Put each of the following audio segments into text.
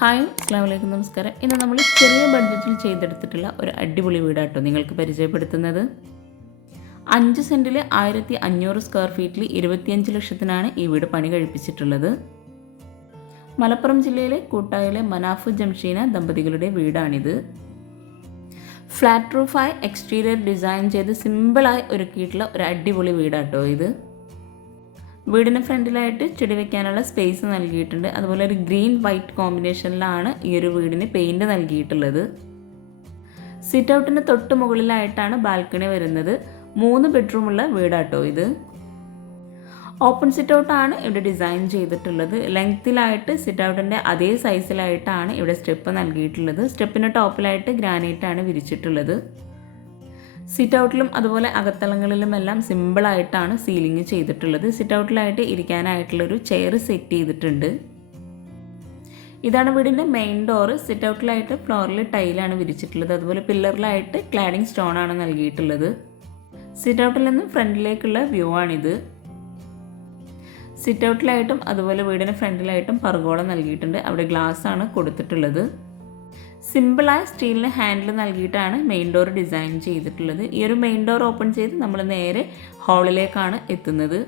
Hi അസ്ലാമലൈക്കും നമസ്കാരം. ഇന്ന് നമ്മൾ ചെറിയ ബഡ്ജറ്റിൽ ചെയ്തെടുത്തിട്ടുള്ള ഒരു അടിപൊളി വീടാട്ടോ നിങ്ങൾക്ക് പരിചയപ്പെടുത്തുന്നത്. അഞ്ച് സെന്റിൽ ആയിരത്തി അഞ്ഞൂറ് സ്ക്വയർ ഫീറ്റിൽ ഇരുപത്തിയഞ്ച് ലക്ഷത്തിനാണ് ഈ വീട് പണി കഴിപ്പിച്ചിട്ടുള്ളത്. മലപ്പുറം ജില്ലയിലെ കൂട്ടായിലെ മനാഫു ജംഷീന ദമ്പതികളുടെ വീടാണിത്. ഫ്ലാറ്റ് റൂഫായി എക്സ്റ്റീരിയർ ഡിസൈൻ ചെയ്ത് സിമ്പിളായി ഒരുക്കിയിട്ടുള്ള ഒരു അടിപൊളി വീടാട്ടോ ഇത്. വീടിന് ഫ്രണ്ടിലായിട്ട് ചെടി വെക്കാനുള്ള സ്പേസ് നൽകിയിട്ടുണ്ട്. അതുപോലെ ഒരു ഗ്രീൻ വൈറ്റ് കോമ്പിനേഷനിലാണ് ഈ ഒരു വീടിന് പെയിന്റ് നൽകിയിട്ടുള്ളത്. സിറ്റ് ഔട്ടിന് തൊട്ട് മുകളിലായിട്ടാണ് ബാൽക്കണി വരുന്നത്. മൂന്ന് ബെഡ്റൂമുള്ള വീടാട്ടോ ഇത്. ഓപ്പൺ സിറ്റ് ഔട്ടാണ് ഇവിടെ ഡിസൈൻ ചെയ്തിട്ടുള്ളത്. ലെങ്ത്തിലായിട്ട് സിറ്റ് ഔട്ടിന്റെ അതേ സൈസിലായിട്ടാണ് ഇവിടെ സ്റ്റെപ്പ് നൽകിയിട്ടുള്ളത്. സ്റ്റെപ്പിന് ടോപ്പിലായിട്ട് ഗ്രാനൈറ്റാണ് വിരിച്ചിട്ടുള്ളത്. സിറ്റ് ഔട്ടിലും അതുപോലെ അകത്തളങ്ങളിലും എല്ലാം സിമ്പിളായിട്ടാണ് സീലിംഗ് ചെയ്തിട്ടുള്ളത്. സിറ്റ് ഔട്ടിലായിട്ട് ഇരിക്കാനായിട്ടുള്ളൊരു ചെയർ സെറ്റ് ചെയ്തിട്ടുണ്ട്. ഇതാണ് വീടിന്റെ മെയിൻ ഡോറ് സിറ്റ് ഔട്ടിലായിട്ട് ഫ്ലോറിൽ ടൈലാണ് വിരിച്ചിട്ടുള്ളത്. അതുപോലെ പില്ലറിലായിട്ട് ക്ലാഡിംഗ് സ്റ്റോൺ ആണ് നൽകിയിട്ടുള്ളത്. സിറ്റ് ഔട്ടിൽ നിന്നും ഫ്രണ്ടിലേക്കുള്ള വ്യൂ ആണിത്. സിറ്റ് ഔട്ടിലായിട്ടും അതുപോലെ വീടിന് ഫ്രണ്ടിലായിട്ടും പർഗോള നൽകിയിട്ടുണ്ട്. അവിടെ ഗ്ലാസ് ആണ് കൊടുത്തിട്ടുള്ളത്. സിമ്പിളായ സ്റ്റീലിന് ഹാൻഡിൽ നൽകിയിട്ടാണ് മെയിൻ ഡോർ ഡിസൈൻ ചെയ്തിട്ടുള്ളത്. ഈ ഒരു മെയിൻ ഡോർ ഓപ്പൺ ചെയ്ത് നമ്മൾ നേരെ ഹാളിലേക്കാണ് എത്തുന്നത്.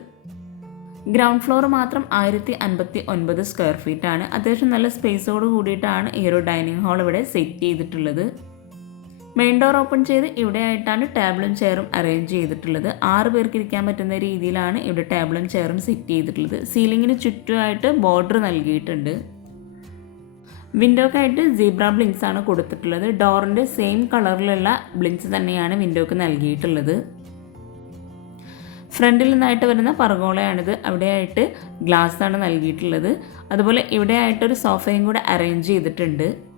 ഗ്രൗണ്ട് ഫ്ലോർ മാത്രം ആയിരത്തി അൻപത്തി ഒൻപത് സ്ക്വയർ ഫീറ്റ് ആണ്. അത്യാവശ്യം നല്ല സ്പേസോട് കൂടിയിട്ടാണ് ഈ ഒരു ഡൈനിങ് ഹാൾ ഇവിടെ സെറ്റ് ചെയ്തിട്ടുള്ളത്. മെയിൻ ഡോർ ഓപ്പൺ ചെയ്ത് ഇവിടെ ആയിട്ടാണ് ടേബിളും ചെയറും അറേഞ്ച് ചെയ്തിട്ടുള്ളത്. ആറ് പേർക്ക് ഇരിക്കാൻ പറ്റുന്ന രീതിയിലാണ് ഇവിടെ ടേബിളും ചെയറും സെറ്റ് ചെയ്തിട്ടുള്ളത്. സീലിങ്ങിന് ചുറ്റുമായിട്ട് ബോർഡർ നൽകിയിട്ടുണ്ട്. വിൻഡോക്കായിട്ട് സീബ്ര ബ്ലിങ്സ് ആണ് കൊടുത്തിട്ടുള്ളത്. ഡോറിന്റെ സെയിം കളറിലുള്ള ബ്ലിങ്സ് തന്നെയാണ് വിൻഡോക്ക് നൽകിയിട്ടുള്ളത്. ഫ്രണ്ടിൽ നിന്നായിട്ട് വരുന്ന പർഗോളയാണിത്. അവിടെയായിട്ട് ഗ്ലാസ് ആണ് നൽകിയിട്ടുള്ളത്. അതുപോലെ ഇവിടെയായിട്ടൊരു സോഫയും കൂടെ അറേഞ്ച് ചെയ്തിട്ടുണ്ട്.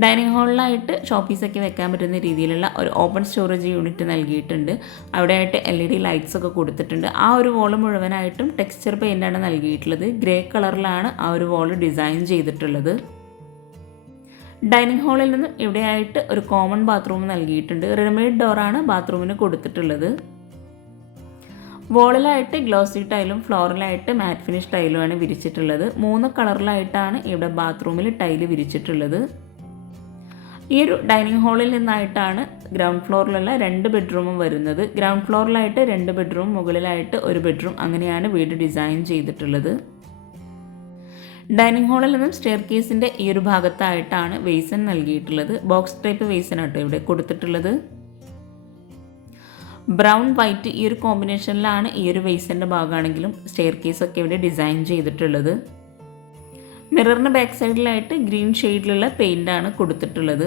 ഡൈനിങ് ഹാളിലായിട്ട് ഷോപ്പീസൊക്കെ വെക്കാൻ പറ്റുന്ന രീതിയിലുള്ള ഒരു ഓപ്പൺ സ്റ്റോറേജ് യൂണിറ്റ് നൽകിയിട്ടുണ്ട്. അവിടെയായിട്ട് എൽ ഇ ഡി ലൈറ്റ്സ് ഒക്കെ കൊടുത്തിട്ടുണ്ട്. ആ ഒരു വോൾ മുഴുവനായിട്ടും ടെക്സ്ചർ പെയിന്റാണ് നൽകിയിട്ടുള്ളത്. ഗ്രേ കളറിലാണ് ആ ഒരു വോൾ ഡിസൈൻ ചെയ്തിട്ടുള്ളത്. ഡൈനിങ് ഹാളിൽ നിന്നും ഇവിടെയായിട്ട് ഒരു കോമൺ ബാത്റൂം നൽകിയിട്ടുണ്ട്. റെഡിമെയ്ഡ് ഡോറാണ് ബാത്റൂമിന് കൊടുത്തിട്ടുള്ളത്. വോളിലായിട്ട് ഗ്ലോസി ടൈലും ഫ്ലോറിലായിട്ട് മാറ്റ് ഫിനിഷ് ടൈലുമാണ് വിരിച്ചിട്ടുള്ളത്. മൂന്ന് കളറിലായിട്ടാണ് ഇവിടെ ബാത്റൂമിൽ ടൈൽ വിരിച്ചിട്ടുള്ളത്. ഈ ഒരു ഡൈനിങ് ഹാളിൽ നിന്നായിട്ടാണ് ഗ്രൗണ്ട് ഫ്ലോറിലുള്ള രണ്ട് ബെഡ്റൂമും വരുന്നത്. ഗ്രൗണ്ട് ഫ്ലോറിലായിട്ട് രണ്ട് ബെഡ്റൂം മുകളിലായിട്ട് ഒരു ബെഡ്റൂം. അങ്ങനെയാണ് വീട് ഡിസൈൻ ചെയ്തിട്ടുള്ളത്. ഡൈനിങ് ഹാളിൽ നിന്നും സ്റ്റെയർ കേസിന്റെ ഈ ഒരു ഭാഗത്തായിട്ടാണ് വെയ്സൺ നൽകിയിട്ടുള്ളത്. ബോക്സ് ടൈപ്പ് വെയ്സൺ ആട്ടോ ഇവിടെ കൊടുത്തിട്ടുള്ളത്. ബ്രൗൺ വൈറ്റ് ഈ ഒരു കോമ്പിനേഷനിലാണ് ഈ ഒരു വെയ്സന്റെ ഭാഗമാണെങ്കിലും സ്റ്റെയർ കേസൊക്കെ ഇവിടെ ഡിസൈൻ ചെയ്തിട്ടുള്ളത്. മിററിന് ബാക്ക് സൈഡിലായിട്ട് ഗ്രീൻ ഷെയ്ഡിലുള്ള പെയിന്റാണ് കൊടുത്തിട്ടുള്ളത്.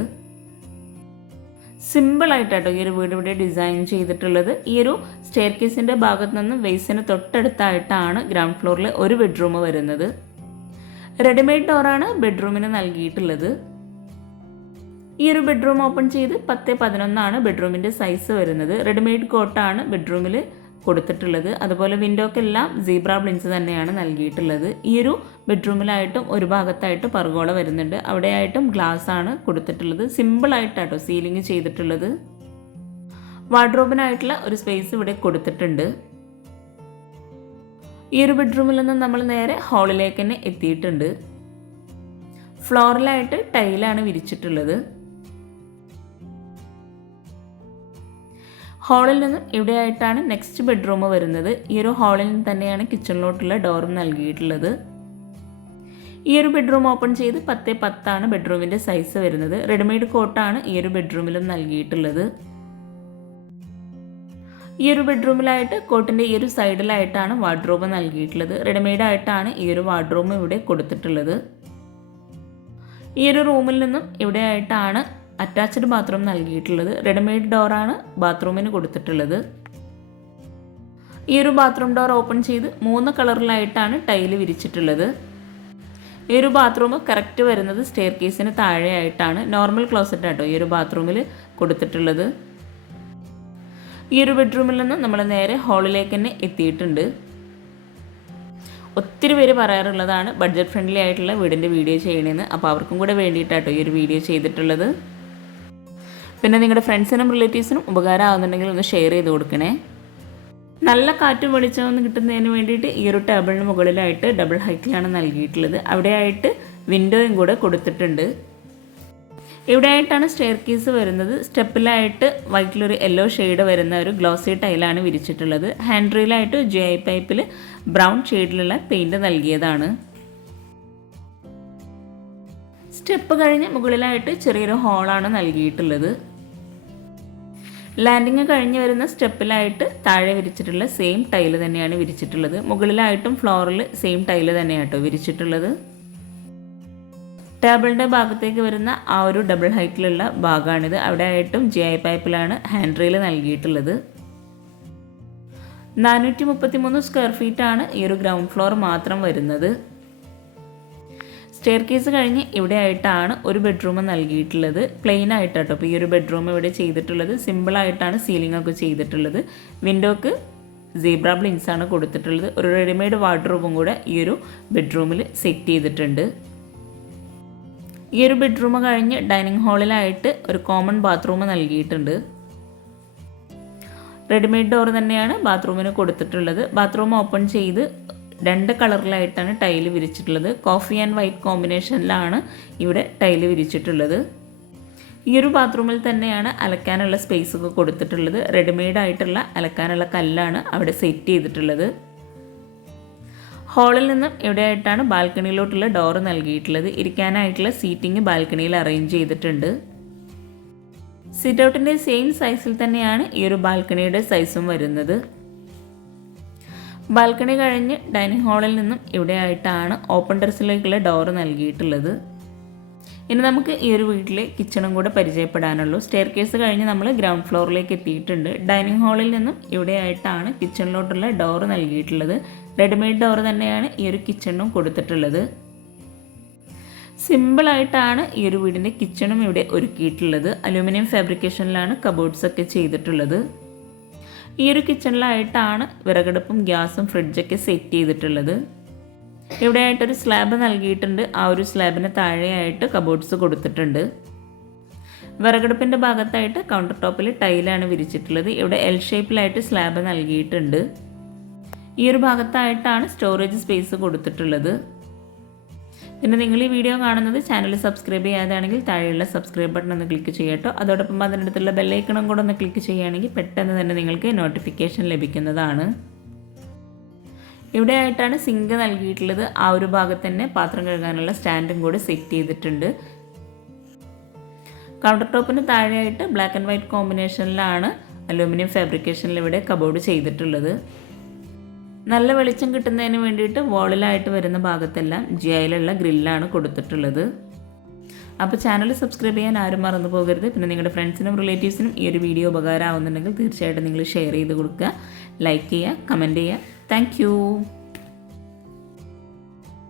സിമ്പിളായിട്ടാട്ടോ ഈ ഒരു വീട് ഇവിടെ ഡിസൈൻ ചെയ്തിട്ടുള്ളത്. ഈ ഒരു സ്റ്റെയർ കേസിന്റെ ഭാഗത്ത് നിന്ന് വെയ്സിന് തൊട്ടടുത്തായിട്ടാണ് ഗ്രൗണ്ട് ഫ്ലോറിൽ ഒരു ബെഡ്റൂം വരുന്നത്. റെഡിമെയ്ഡ് ഡോറാണ് ബെഡ്റൂമിന് നൽകിയിട്ടുള്ളത്. ഈ ഒരു ബെഡ്റൂം ഓപ്പൺ ചെയ്ത് പത്ത് പതിനൊന്നാണ് ബെഡ്റൂമിന്റെ സൈസ് വരുന്നത്. റെഡിമെയ്ഡ് കോട്ടാണ് ബെഡ്റൂമിൽ കൊടുത്തിട്ടുള്ളത്. അതുപോലെ വിൻഡോക്കെല്ലാം സീബ്ര ബ്ലിൻസ് തന്നെയാണ് നൽകിയിട്ടുള്ളത്. ഈ ഒരു ബെഡ്റൂമിലായിട്ടും ഒരു ഭാഗത്തായിട്ട് പർഗോള വരുന്നുണ്ട്. അവിടെയായിട്ടും ഗ്ലാസ് ആണ് കൊടുത്തിട്ടുള്ളത്. സിമ്പിളായിട്ടാട്ടോ സീലിംഗ് ചെയ്തിട്ടുള്ളത്. വാർഡ്രോബിനായിട്ടുള്ള ഒരു സ്പേസ് ഇവിടെ കൊടുത്തിട്ടുണ്ട്. ഈ ഒരു ബെഡ്റൂമിൽ നിന്ന് നമ്മൾ നേരെ ഹാളിലേക്ക് തന്നെ എത്തിയിട്ടുണ്ട്. ഫ്ലോറിലായിട്ട് ടൈലാണ് വിരിച്ചിട്ടുള്ളത്. ഹാളിൽ നിന്നും ഇവിടെയായിട്ടാണ് നെക്സ്റ്റ് ബെഡ്റൂം വരുന്നത്. ഈ ഒരു ഹാളിൽ നിന്ന് തന്നെയാണ് കിച്ചണിലോട്ടുള്ള ഡോറും നൽകിയിട്ടുള്ളത്. ഈ ഒരു ബെഡ്റൂം ഓപ്പൺ ചെയ്ത് പത്ത് പത്താണ് ബെഡ്റൂമിന്റെ സൈസ് വരുന്നത്. റെഡിമെയ്ഡ് കോട്ടാണ് ഈ ഒരു ബെഡ്റൂമിലും നൽകിയിട്ടുള്ളത്. ഈ ഒരു ബെഡ്റൂമിലായിട്ട് കോട്ടിന്റെ ഈ ഒരു സൈഡിലായിട്ടാണ് വാർഡ്രോബ് നൽകിയിട്ടുള്ളത്. റെഡിമെയ്ഡ് ആയിട്ടാണ് ഈ ഒരു വാർഡ്രോബ് ഇവിടെ കൊടുത്തിട്ടുള്ളത്. ഈ ഒരു റൂമിൽ നിന്നും ഇവിടെ ആയിട്ടാണ് അറ്റാച്ച്ഡ് ബാത്റൂം നൽകിയിട്ടുള്ളത്. റെഡിമെയ്ഡ് ഡോറാണ് ബാത്റൂമിന് കൊടുത്തിട്ടുള്ളത്. ഈ ഒരു ബാത്റൂം ഡോർ ഓപ്പൺ ചെയ്ത് മൂന്ന് കളറിലായിട്ടാണ് ടൈൽ വിരിച്ചിട്ടുള്ളത്. ഈ ഒരു ബാത്റൂം കറക്റ്റ് വരുന്നത് സ്റ്റെയർ കേസിന് താഴെയായിട്ടാണ്. നോർമൽ ക്ലോസറ്റ് ആട്ടോ ഈ ഒരു ബാത്റൂമിൽ കൊടുത്തിട്ടുള്ളത്. ഈ ഒരു ബെഡ്റൂമിൽ നിന്ന് നമ്മൾ നേരെ ഹാളിലേക്ക് തന്നെ എത്തിയിട്ടുണ്ട്. ഒത്തിരി പേര് പറയാറുള്ളതാണ് ബഡ്ജറ്റ് ഫ്രണ്ട്ലി ആയിട്ടുള്ള വീടിന്റെ വീഡിയോ ചെയ്യണമെന്ന് അപ്പോൾ അവർക്കും കൂടെ വേണ്ടിയിട്ടാട്ടോ ഈ ഒരു വീഡിയോ ചെയ്തിട്ടുള്ളത്. പിന്നെ നിങ്ങളുടെ ഫ്രണ്ട്സിനും റിലേറ്റീവ്സിനും ഉപകാരമാകുന്നുണ്ടെങ്കിൽ ഒന്ന് ഷെയർ ചെയ്ത് കൊടുക്കണേ. നല്ല കാറ്റും വെളിച്ചമൊന്നും കിട്ടുന്നതിന് വേണ്ടിയിട്ട് ഈ ഒരു ടേബിളിന് മുകളിലായിട്ട് ഡബിൾ ഹൈറ്റിലാണ് നൽകിയിട്ടുള്ളത്. അവിടെയായിട്ട് വിൻഡോയും കൂടെ കൊടുത്തിട്ടുണ്ട്. ഇവിടെ ആയിട്ടാണ് സ്റ്റെയർ കീസ് വരുന്നത്. സ്റ്റെപ്പിലായിട്ട് വൈറ്റിലൊരു യെല്ലോ ഷെയ്ഡ് വരുന്ന ഒരു ഗ്ലോസി ടൈലാണ് വിരിച്ചിട്ടുള്ളത്. ഹാൻഡ് റീലായിട്ട് ജി ഐ പൈപ്പിൽ ബ്രൗൺ ഷെയ്ഡിലുള്ള പെയിന്റ് നൽകിയതാണ്. സ്റ്റെപ്പ് കഴിഞ്ഞ് മുകളിലായിട്ട് ചെറിയൊരു ഹോളാണ് നൽകിയിട്ടുള്ളത്. ലാൻഡിങ് കഴിഞ്ഞ് വരുന്ന സ്റ്റെപ്പിലായിട്ട് താഴെ വിരിച്ചിട്ടുള്ള സെയിം ടൈൽ തന്നെയാണ് വിരിച്ചിട്ടുള്ളത്. മുകളിലായിട്ടും ഫ്ലോറിൽ സെയിം ടൈൽ തന്നെയാട്ടോ വിരിച്ചിട്ടുള്ളത്. ടേബിളിന്റെ ഭാഗത്തേക്ക് വരുന്ന ആ ഒരു ഡബിൾ ഹൈറ്റിലുള്ള ഭാഗമാണിത്. അവിടെ ആയിട്ടും ജി ഐ പൈപ്പിലാണ് ഹാൻഡ് റെയിൽ നൽകിയിട്ടുള്ളത്. നാനൂറ്റി മുപ്പത്തി മൂന്ന് സ്ക്വയർ ഫീറ്റാണ് ഈ ഒരു ഗ്രൗണ്ട് ഫ്ലോർ മാത്രം വരുന്നത്. സ്റ്റെയർ കേസ് കഴിഞ്ഞ് ഇവിടെ ആയിട്ടാണ് ഒരു ബെഡ്റൂം നൽകിയിട്ടുള്ളത്. പ്ലെയിൻ ആയിട്ടാട്ടോ. അപ്പോൾ ഈ ഒരു ബെഡ്റൂം ഇവിടെ ചെയ്തിട്ടുള്ളത്. സിമ്പിളായിട്ടാണ് സീലിംഗ് ഒക്കെ ചെയ്തിട്ടുള്ളത്. വിൻഡോക്ക് സീബ്ര ബ്ലിങ്സ് ആണ് കൊടുത്തിട്ടുള്ളത്. ഒരു റെഡിമെയ്ഡ് വാർഡ്രോബും കൂടെ ഈ ഒരു ബെഡ്റൂമിൽ സെറ്റ് ചെയ്തിട്ടുണ്ട്. ഈ ഒരു ബെഡ്റൂം കഴിഞ്ഞ് ഡൈനിങ് ഹാളിലായിട്ട് ഒരു കോമൺ ബാത്റൂം നൽകിയിട്ടുണ്ട്. റെഡിമെയ്ഡ് ഡോർ തന്നെയാണ് ബാത്റൂമിന് കൊടുത്തിട്ടുള്ളത്. ബാത്റൂം ഓപ്പൺ ചെയ്ത് രണ്ട് കളറിലായിട്ടാണ് ടൈൽ വിരിച്ചിട്ടുള്ളത്. കോഫി ആൻഡ് വൈറ്റ് കോമ്പിനേഷനിലാണ് ഇവിടെ ടൈൽ വിരിച്ചിട്ടുള്ളത്. ഈ ഒരു ബാത്റൂമിൽ തന്നെയാണ് അലക്കാനുള്ള സ്പേസ് ഒക്കെ കൊടുത്തിട്ടുള്ളത്. റെഡിമെയ്ഡ് ആയിട്ടുള്ള അലക്കാനുള്ള കല്ലാണ് അവിടെ സെറ്റ് ചെയ്തിട്ടുള്ളത്. ഹാളിൽ നിന്നും ഇവിടെയായിട്ടാണ് ബാൽക്കണിയിലോട്ടുള്ള ഡോർ നൽകിയിട്ടുള്ളത്. ഇരിക്കാനായിട്ടുള്ള സീറ്റിംഗ് ബാൽക്കണിയിൽ അറേഞ്ച് ചെയ്തിട്ടുണ്ട്. സിറ്റ് ഔട്ടിന്റെ സെയിം സൈസിൽ തന്നെയാണ് ഈ ഒരു ബാൽക്കണിയുടെ സൈസും വരുന്നത്. ബാൽക്കണി കഴിഞ്ഞ് ഡൈനിങ് ഹാളിൽ നിന്നും ഇവിടെയായിട്ടാണ് ഓപ്പൺ ടെറസിലേക്കുള്ള ഡോർ നൽകിയിട്ടുള്ളത്. ഇനി നമുക്ക് ഈ ഒരു വീട്ടിലെ കിച്ചണും കൂടെ പരിചയപ്പെടാനുള്ളൂ. സ്റ്റെയർ കേസ് കഴിഞ്ഞ് നമ്മൾ ഗ്രൗണ്ട് ഫ്ലോറിലേക്ക് എത്തിയിട്ടുണ്ട്. ഡൈനിങ് ഹാളിൽ നിന്നും ഇവിടെയായിട്ടാണ് കിച്ചണിലോട്ടുള്ള ഡോർ നൽകിയിട്ടുള്ളത്. റെഡിമെയ്ഡ് ഡോർ തന്നെയാണ് ഈ ഒരു കിച്ചണും കൊടുത്തിട്ടുള്ളത്. സിമ്പിളായിട്ടാണ് ഈ ഒരു വീടിന്റെ കിച്ചണും ഇവിടെ ഒരുക്കിയിട്ടുള്ളത്. അലൂമിനിയം ഫാബ്രിക്കേഷനിലാണ് കബോർഡ്സ് ഒക്കെ ചെയ്തിട്ടുള്ളത്. ഈ ഒരു കിച്ചണിലായിട്ടാണ് വിറകടുപ്പും ഗ്യാസും ഫ്രിഡ്ജൊക്കെ സെറ്റ് ചെയ്തിട്ടുള്ളത്. ഇവിടെ ആയിട്ടൊരു സ്ലാബ് നൽകിയിട്ടുണ്ട്. ആ ഒരു സ്ലാബിന് താഴെയായിട്ട് കബോർഡ്സ് കൊടുത്തിട്ടുണ്ട്. വിറകടുപ്പിന്റെ ഭാഗത്തായിട്ട് കൗണ്ടർ ടോപ്പിൽ ടൈലാണ് വിരിച്ചിട്ടുള്ളത്. ഇവിടെ എൽ ഷേപ്പിലായിട്ട് സ്ലാബ് നൽകിയിട്ടുണ്ട്. ഈ ഒരു ഭാഗത്തായിട്ടാണ് സ്റ്റോറേജ് സ്പേസ് കൊടുത്തിട്ടുള്ളത്. പിന്നെ നിങ്ങൾ ഈ വീഡിയോ കാണുന്നത് ചാനൽ സബ്സ്ക്രൈബ് ചെയ്യാതാണെങ്കിൽ താഴെയുള്ള സബ്സ്ക്രൈബ് ബട്ടൺ ഒന്ന് ക്ലിക്ക് ചെയ്യട്ടോ. അതോടൊപ്പം അതിനടുത്തുള്ള ബെല്ലൈക്കണം കൂടെ ഒന്ന് ക്ലിക്ക് ചെയ്യുകയാണെങ്കിൽ പെട്ടെന്ന് തന്നെ നിങ്ങൾക്ക് നോട്ടിഫിക്കേഷൻ ലഭിക്കുന്നതാണ്. ഇവിടെ ആയിട്ടാണ് സിങ്ക് നൽകിയിട്ടുള്ളത്. ആ ഒരു ഭാഗത്ത് തന്നെ പാത്രം കഴുകാനുള്ള സ്റ്റാൻഡും കൂടെ സെറ്റ് ചെയ്തിട്ടുണ്ട്. കൗണ്ടർ ടോപ്പിന് താഴെയായിട്ട് ബ്ലാക്ക് ആൻഡ് വൈറ്റ് കോമ്പിനേഷനിലാണ് അലൂമിനിയം ഫാബ്രിക്കേഷനിൽ ഇവിടെ കബോർഡ് ചെയ്തിട്ടുള്ളത്. നല്ല വെളിച്ചം കിട്ടുന്നതിന് വേണ്ടിയിട്ട് വോളിലായിട്ട് വരുന്ന ഭാഗത്തെല്ലാം ജി ഐയിലുള്ള ഗ്രില്ലാണ് കൊടുത്തിട്ടുള്ളത്. അപ്പോൾ ചാനൽ സബ്സ്ക്രൈബ് ചെയ്യാൻ ആരും മറന്നു പോകരുത്. പിന്നെ നിങ്ങളുടെ ഫ്രണ്ട്സിനും റിലേറ്റീവ്സിനും ഈ ഒരു വീഡിയോ ഉപകാരമാവുന്നുണ്ടെങ്കിൽ തീർച്ചയായിട്ടും നിങ്ങൾ ഷെയർ ചെയ്ത് കൊടുക്കുക. ലൈക്ക് ചെയ്യുക കമന്റ് ചെയ്യുക. താങ്ക്